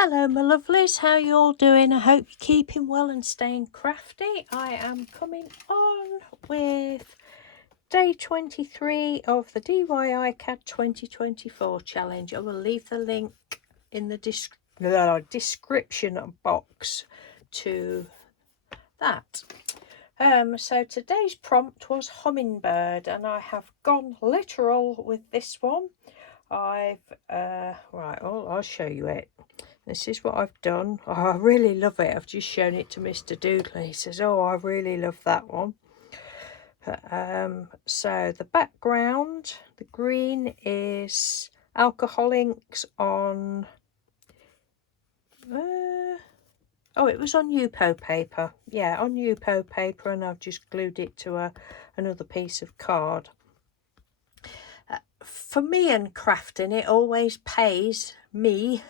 Hello my lovelies, how you all doing? I hope you're keeping well and staying crafty. I am coming on with day 23 of the DIY CAD 2024 challenge. I will leave the link in the description box to that. So today's prompt was Hummingbird, and I have gone literal with this one. I'll show you it. This is what I've done. Oh, I really love it. I've just shown it to Mr. Doodle. He says, oh, I really love that one. So the background, the green is alcohol inks on... it was on Yupo paper. Yeah, on Yupo paper, and I've just glued it to another piece of card. For me and crafting, it always pays me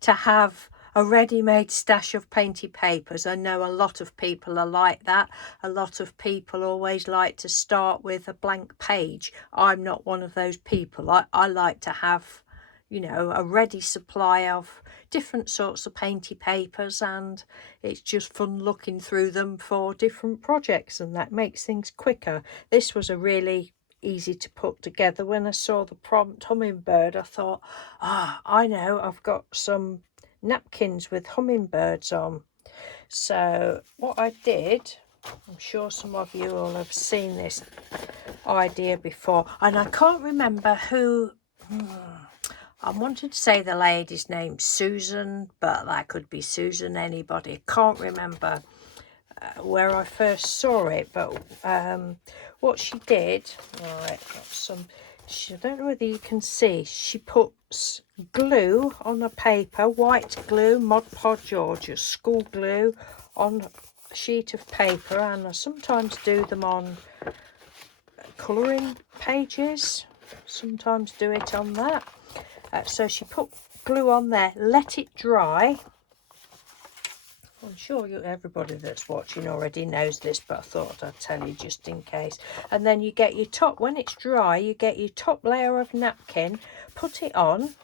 to have a ready-made stash of Painty papers. I know a lot of people are like that. A lot of people always like to start with a blank page. I'm not one of those people. I like to have, you know, a ready supply of different sorts of Painty papers, and it's just fun looking through them for different projects, and that makes things quicker. This was a really easy to put together. When I saw the prompt Hummingbird, I thought, I know, I've got some napkins with hummingbirds on. So what I did, I'm sure some of you all have seen this idea before, and I can't remember who. I wanted to say the lady's name, Susan, but that could be Susan anybody. Can't remember where I first saw it, but what she did, right, got some, I don't know whether you can see, she puts glue on a paper, white glue, Mod Podge or just school glue on a sheet of paper, and I sometimes do them on colouring pages, sometimes do it on that. So she put glue on there, let it dry. I'm sure everybody that's watching already knows this, but I thought I'd tell you just in case. And then you get your top, when it's dry, you get your top layer of napkin, put it on,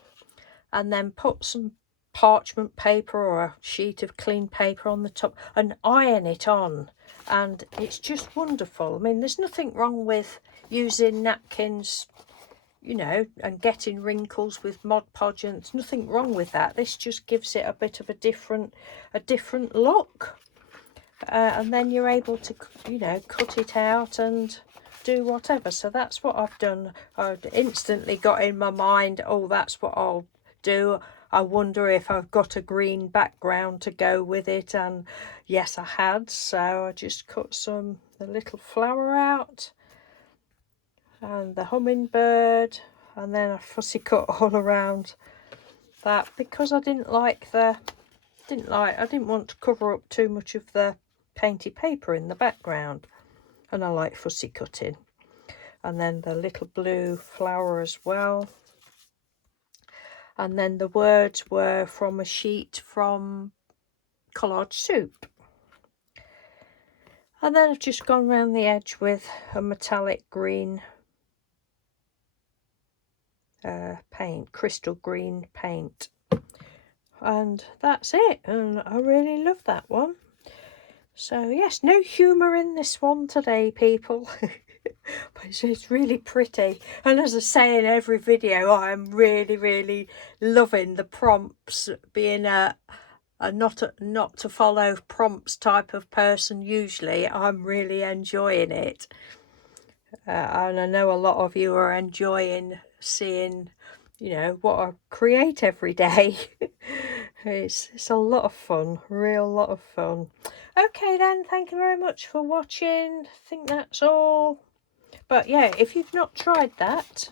and then put some parchment paper or a sheet of clean paper on the top and iron it on. And it's just wonderful. I mean, there's nothing wrong with using napkins, you know, and getting wrinkles with Mod Podge, and there's nothing wrong with that. This just gives it a bit of a different look, and then you're able to, you know, cut it out and do whatever. So that's what I've done. I instantly got in my mind, oh, that's what I'll do. I wonder if I've got a green background to go with it, and yes, I had. So I just cut the little flower out and the hummingbird, and then I fussy cut all around that because I didn't want to cover up too much of the Painty paper in the background, and I like fussy cutting. And then the little blue flower as well, and then the words were from a sheet from Collage Soup. And then I've just gone around the edge with a metallic green paint, crystal green paint, and that's it. And I really love that one. So yes, no humour in this one today, people. But it's really pretty, and as I say in every video, I'm really loving the prompts. Being a not to follow prompts type of person usually, I'm really enjoying it. And I know a lot of you are enjoying seeing, you know, what I create every day. It's a lot of fun, real lot of fun. Okay then, thank you very much for watching. I think that's all. But yeah, if you've not tried that,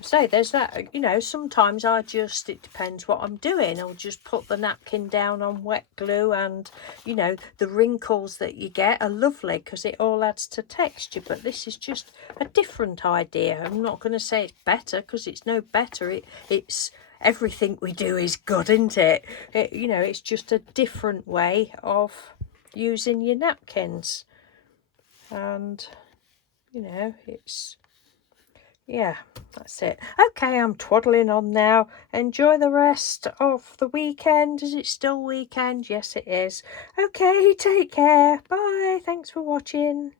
say there's that, you know, sometimes it depends what I'm doing. I'll just put the napkin down on wet glue, and you know, the wrinkles that you get are lovely because it all adds to texture. But this is just a different idea. I'm not going to say it's better because it's no better. It's everything we do is good, isn't it? You know, it's just a different way of using your napkins, and you know, it's yeah, that's it. Okay, I'm twaddling on now. Enjoy the rest of the weekend. Is it still weekend? Yes, it is. Okay, take care. Bye. Thanks for watching.